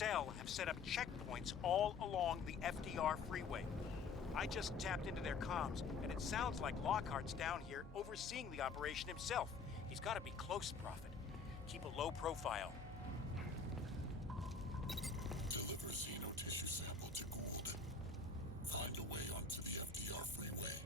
cell have set up checkpoints all along the FDR freeway. I just tapped into their comms, and it sounds like Lockhart's down here overseeing the operation himself. He's got to be close, Prophet. Keep a low profile. Deliver xeno tissue sample to Gould. Find a way onto the FDR freeway.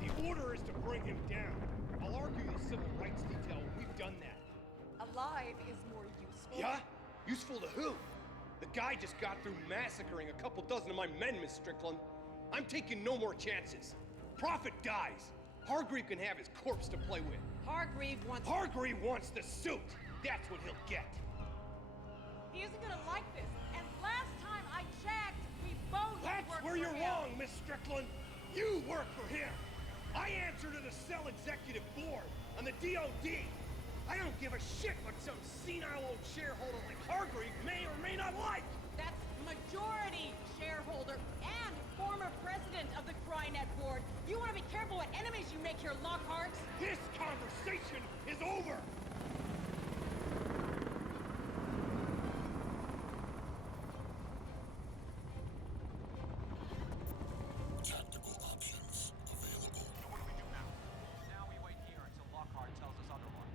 The order is to bring him down. I'll argue the civil rights detail when we've done that. Alive is more useful. Yeah? Useful to who? The guy just got through massacring a couple dozen of my men, Miss Strickland. I'm taking no more chances. Prophet dies. Hargreave can have his corpse to play with. Hargreave wants the suit. That's what he'll get. He isn't gonna like this. And last time I checked, we both That's worked where for you're him. wrong, Miss Strickland. You work for him. I answer to the cell executive board and the DOD. I don't give a shit what some senile old shareholder like Hargreave may or may not like. That's majority shareholder and former president of the Crynet board. You want to be careful what enemies you make here, Lockhart. This conversation is over. Tactical options available. So what do we do now? Now we wait here until Lockhart tells us otherwise.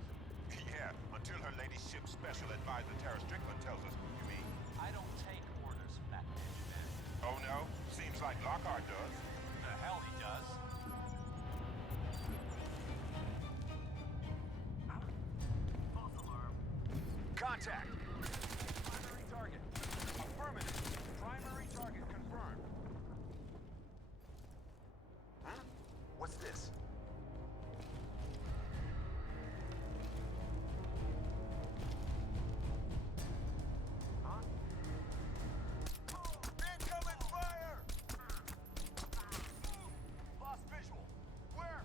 Yeah, until her ladyship special advisor Tara Strickland tells us, you mean? I don't take orders from that Benjamin. Oh no? Seems like Lockhart does. The hell he does. False alarm. Contact! Primary target. Affirmative. Primary target confirmed. Huh? What's this? Huh? Incoming fire! Lost visual. Where?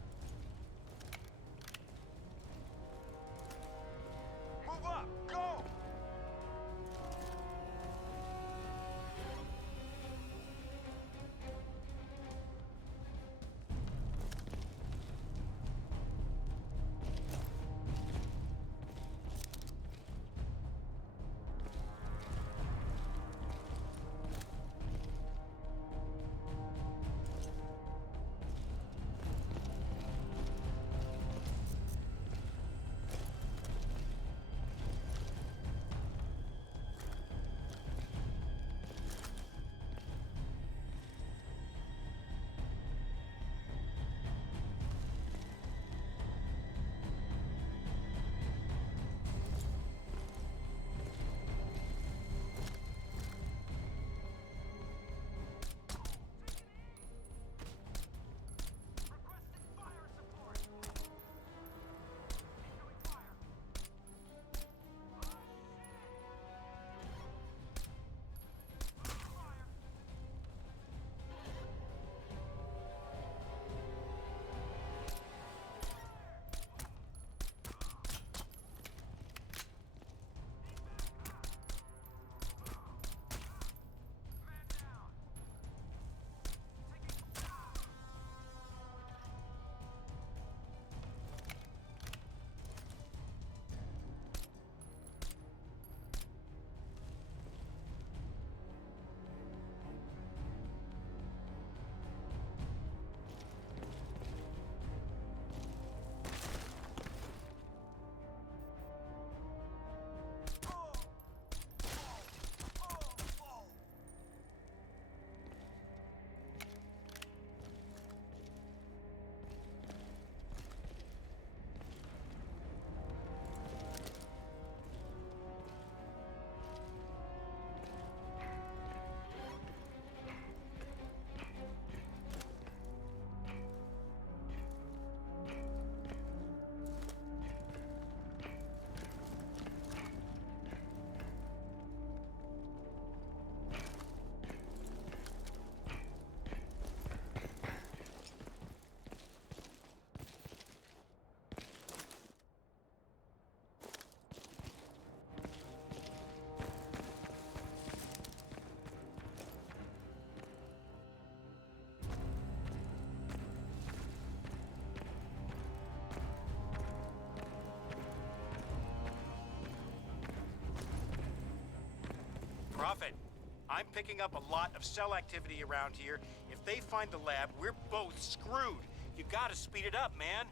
I'm picking up a lot of cell activity around here. If they find the lab, we're both screwed. You gotta speed it up, man.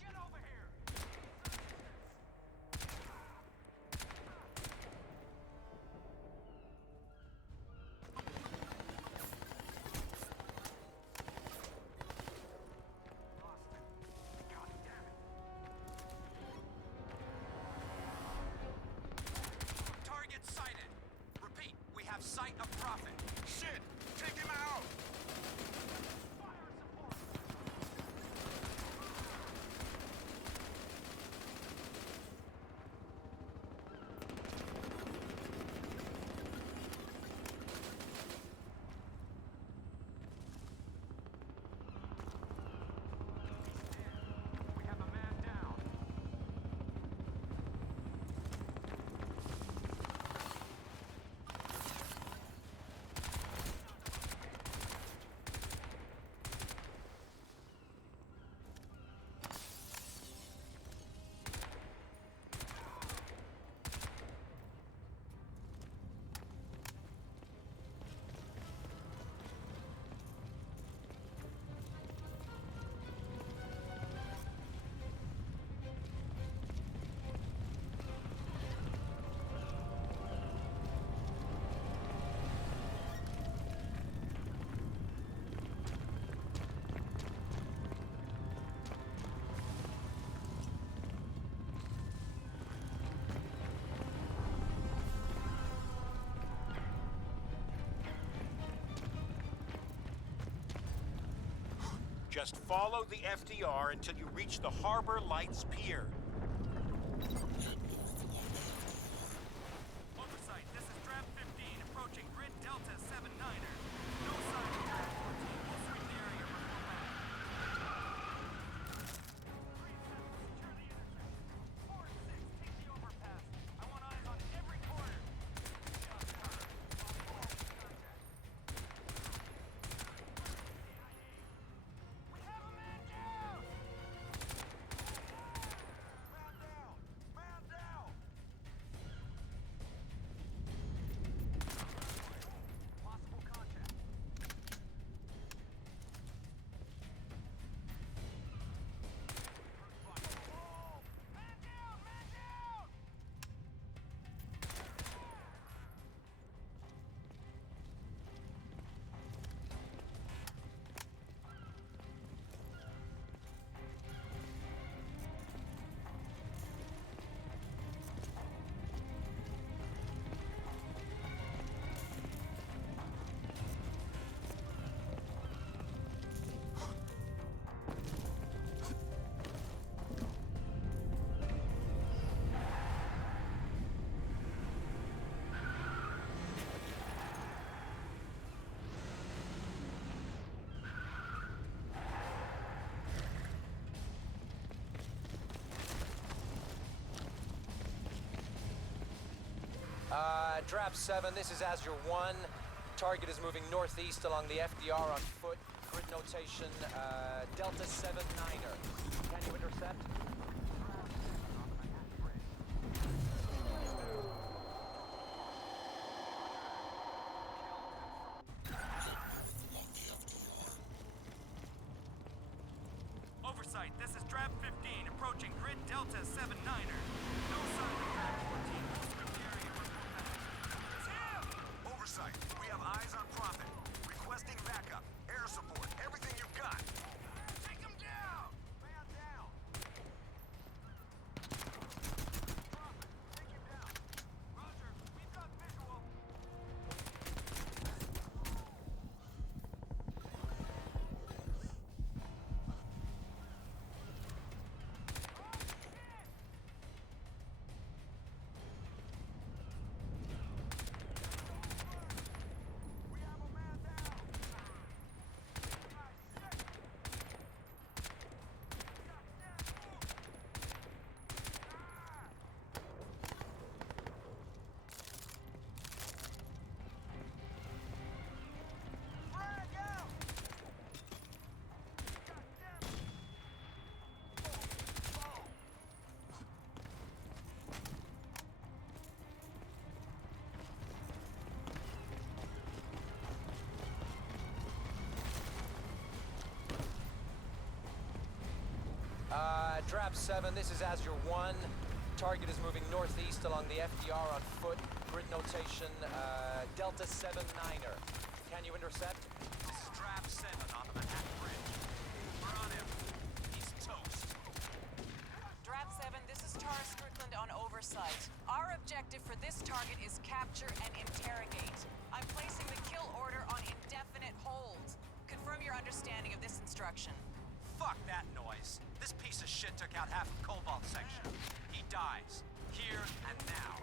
Get over here! God damn it! Target sighted. Repeat, we have sight of Prophet. Shit! Take him out! Fire support! We have a man down. Just follow the FDR until you reach the Harbor Lights Pier. Oversight, this is Drab 15 approaching Grid Delta 79er. No sign of Drab 14. We'll sweep the area before back. 3-7, secure the intersection. 4-6, take the overpass. I want eyes on every corner. Shots fired. Contact. We have a man down! Man down! Man down! Possible contact. Oh! Man down! Man down! Drab 7, this is Azure 1. Target is moving northeast along the FDR on foot. Grid notation, Delta 79er. Can you intercept? Oversight, this is Drab 15 approaching Grid Delta 79er. No sign of Drab 14. We'll sweep the area before back. Drab 7, this is Azure 1. Target is moving northeast along the FDR on foot. Grid notation, Delta 79er. Can you intercept? This is Drab 7 on the Manhattan Bridge. We're on him. He's toast. Drab 7, this is Tara Strickland on oversight. Our objective for this target is capture and interrogate. I'm placing the kill order on indefinite hold. Confirm your understanding of this instruction. Fuck that noise. This piece of shit took out half of Cobalt section. He dies. Here and now.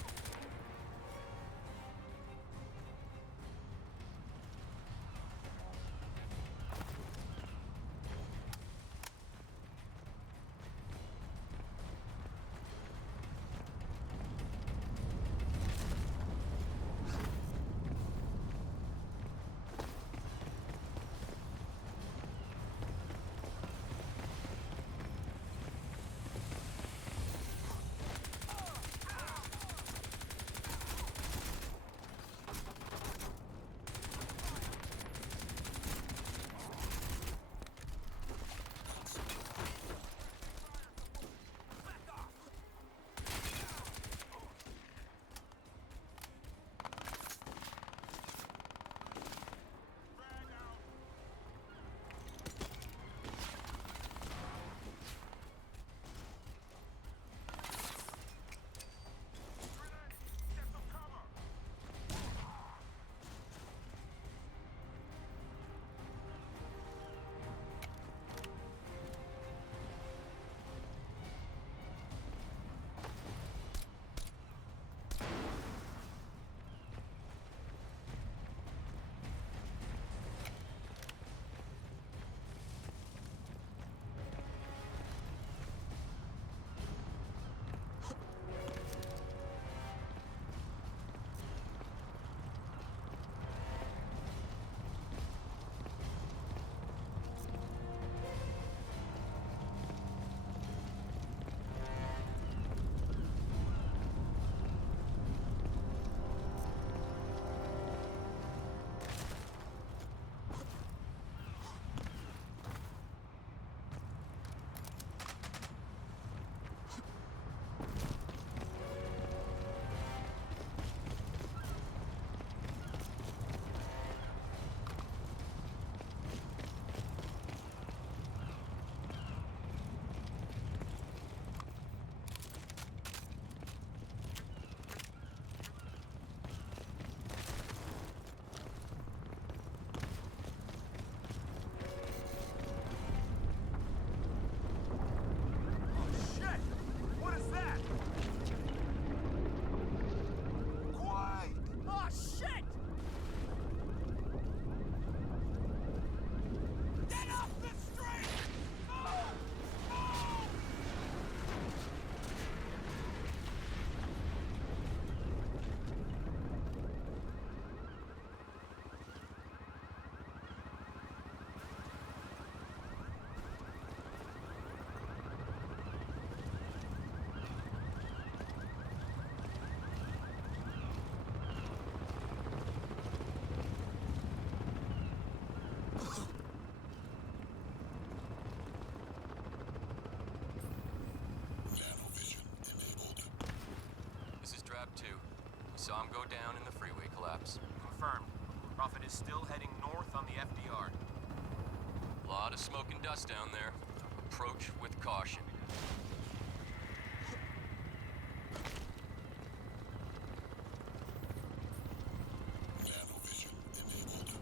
Saw him go down in the freeway collapse. Confirmed. Prophet is still heading north on the FDR. Lot of smoke and dust down there. Approach with caution. Nanovision enabled.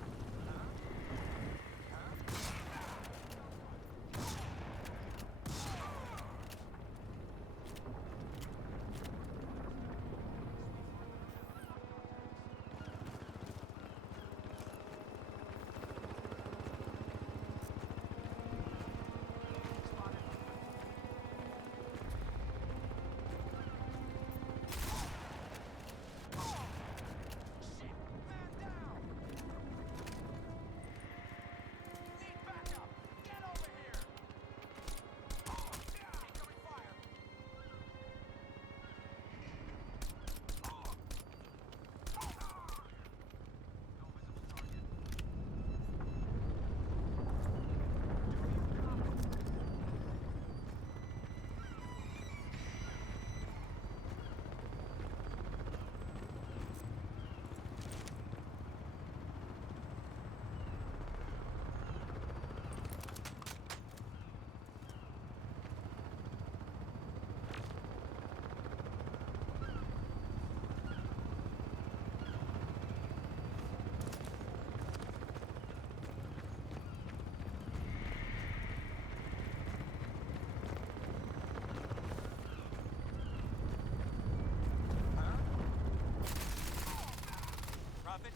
Prophet?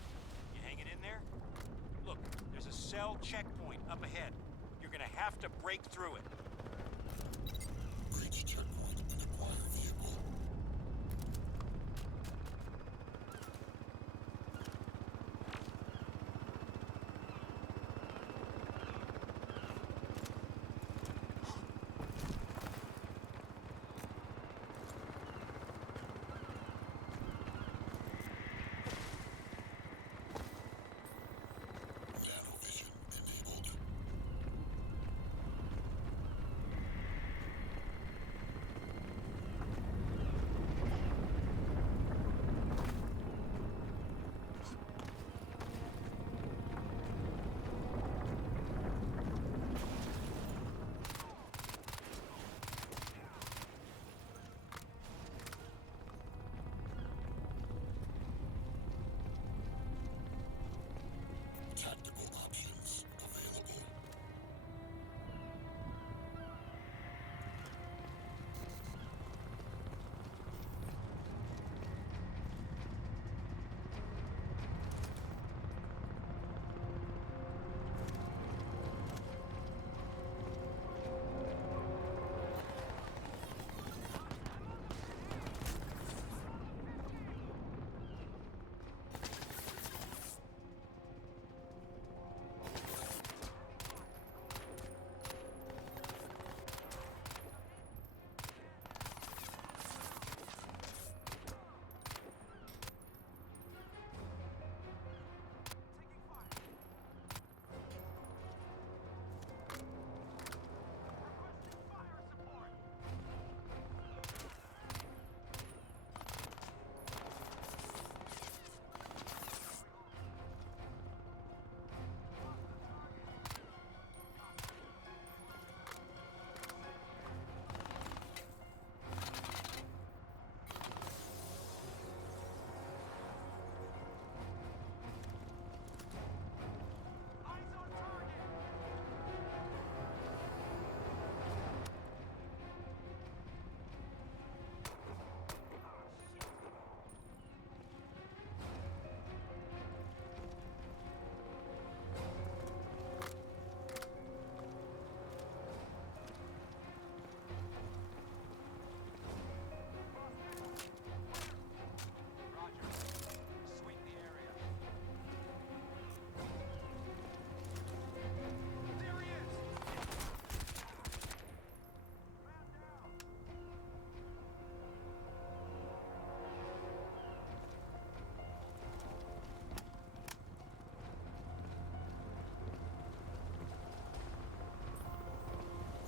You hanging in there? Look, there's a cell checkpoint up ahead. You're gonna have to break through it. Breach checkpoint and acquire vehicle. Nanovision enabled. Tactical options available.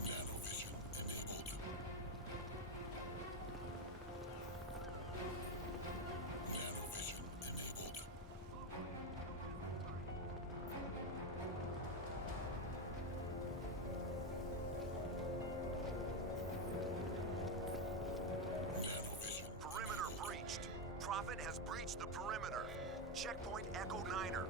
Nanovision enabled. Nanovision enabled. Nanovision. Perimeter breached. Prophet has breached the perimeter. Checkpoint Echo Niner.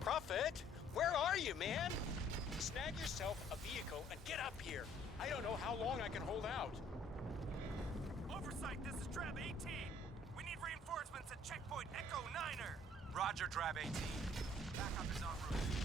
Prophet, where are you, man? Snag yourself a vehicle and get up here. I don't know how long I can hold out. Oversight, this is Drab 18. We need reinforcements at checkpoint Echo Niner. Roger, Drab 18. Backup is en route.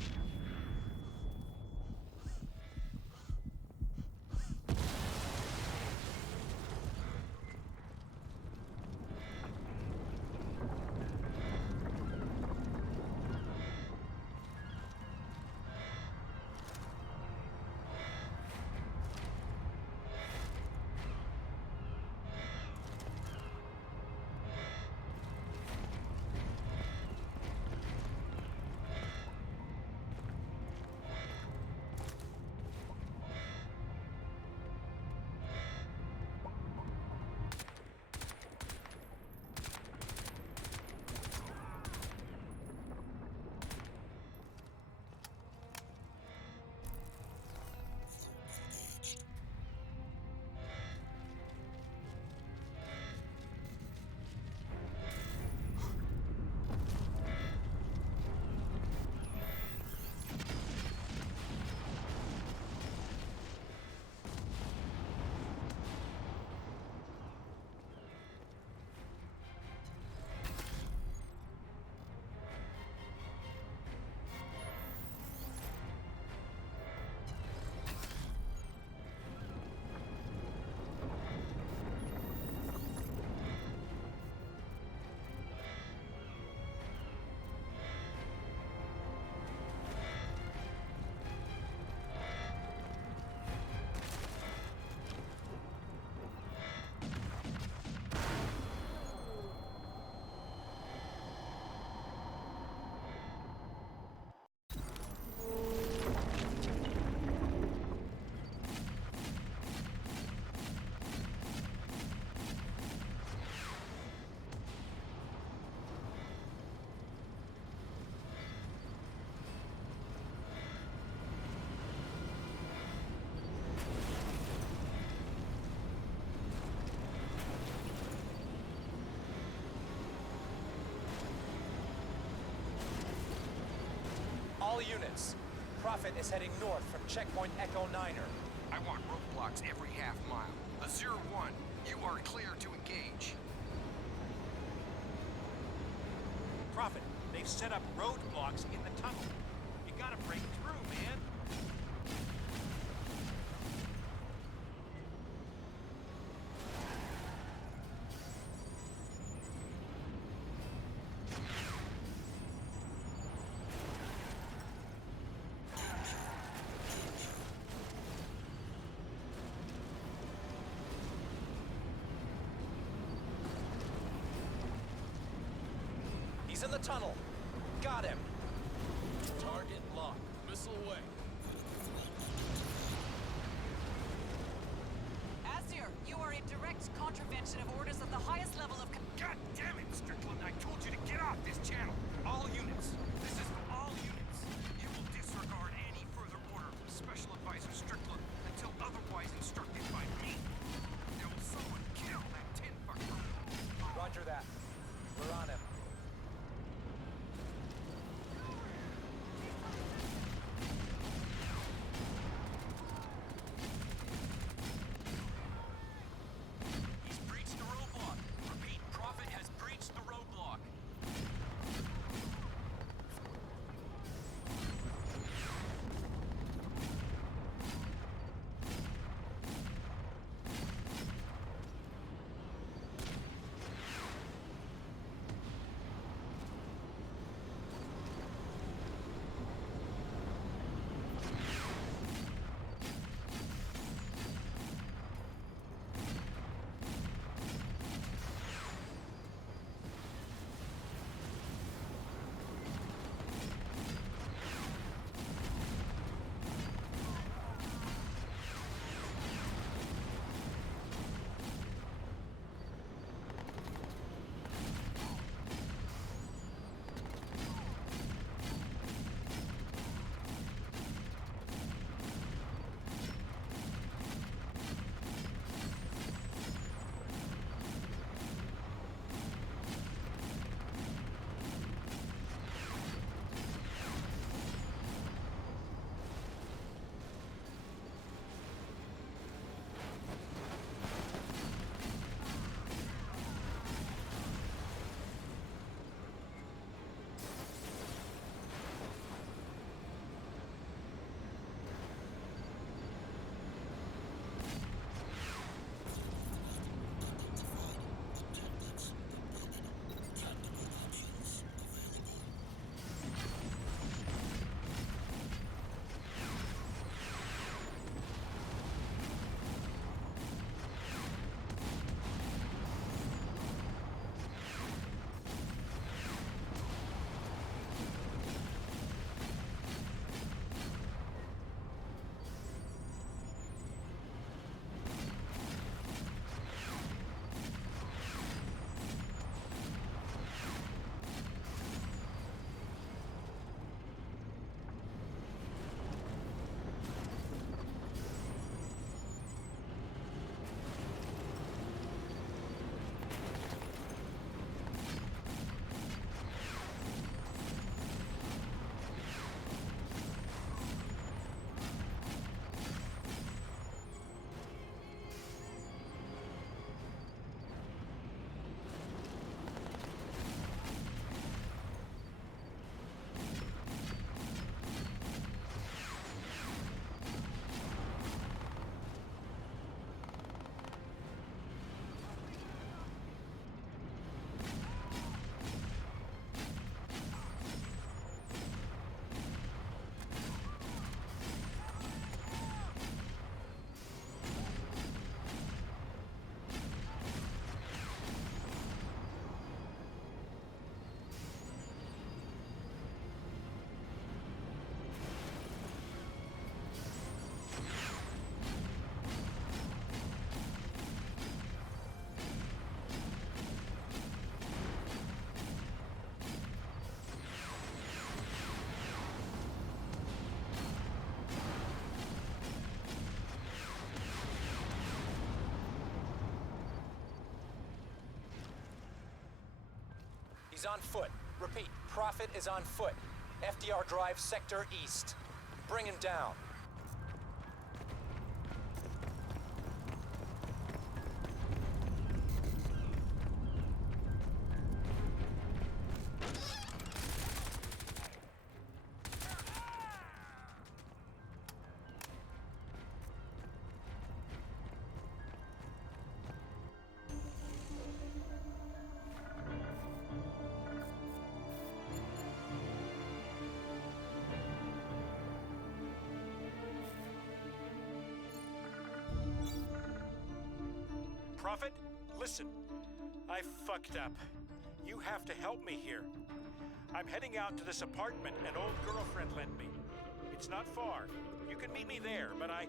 units. Prophet is heading north from checkpoint Echo Niner. I want roadblocks every half mile. Azure 1, you are clear to engage. Prophet, they've set up roadblocks in the tunnel. You gotta break through, man. He's in the tunnel. Got him. Target locked. Missile away. Azure, you are in direct contravention of orders at the highest level of God damn it, Strickland! I told you to get off this channel. All units. This is for all units. You will disregard any further order from Special Advisor Strickland until otherwise instructed by me. Now will someone kill that tin fucker? Roger that. We're on him. He's breached the roadblock. Repeat, Prophet has breached the roadblock. He's on foot. Repeat, Prophet is on foot. FDR Drive, Sector East. Bring him down. Prophet, listen. I fucked up. You have to help me here. I'm heading out to this apartment an old girlfriend lent me. It's not far. You can meet me there, but I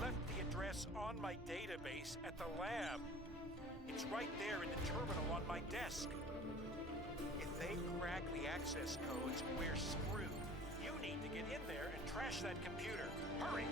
left the address on my database at the lab. It's right there in the terminal on my desk. If they crack the access codes, we're screwed. You need to get in there and trash that computer. Hurry!